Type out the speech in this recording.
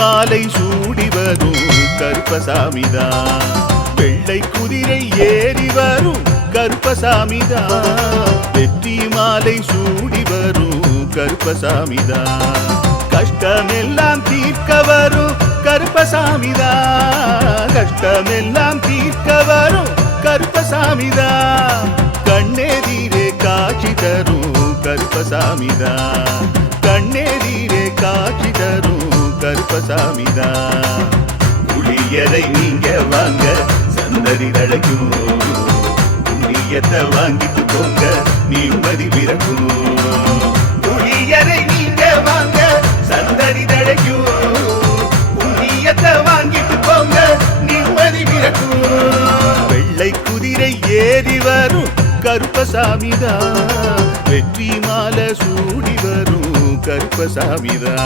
மாலை சூடி வரும் கருப்பசாமிதான் வெள்ளை குதிரை ஏறி வரும் கருப்பசாமிதான் வெற்றி மாலை சூடி வரும் கருப்பசாமிதான் கஷ்டமெல்லாம் தீர்க்க வரும் கருப்பசாமிதான் கஷ்டமெல்லாம் தீர்க்க வரும் கருப்பசாமிதான் கண்ணெதிரே காட்சி தரும் கருப்பசாமிதான் கண்ணெதிரே காட்சி தரும் கருப்பசாமிதான் புளியரை நீங்க வாங்க சந்ததி தழைக்கும் புண்ணியத்தை வாங்கிட்டு போங்க நிம்மதி பிறக்கும் புளியரை நீங்க வாங்க சந்ததி தழைக்கும் புண்ணியத்தை வாங்கிட்டு போங்க நிம்மதி பிறக்கும் வெள்ளை குதிரை ஏறி வரும் கருப்பசாமிதான் வெற்றி மாலை சூடி வரும் கருப்பசாமிதான்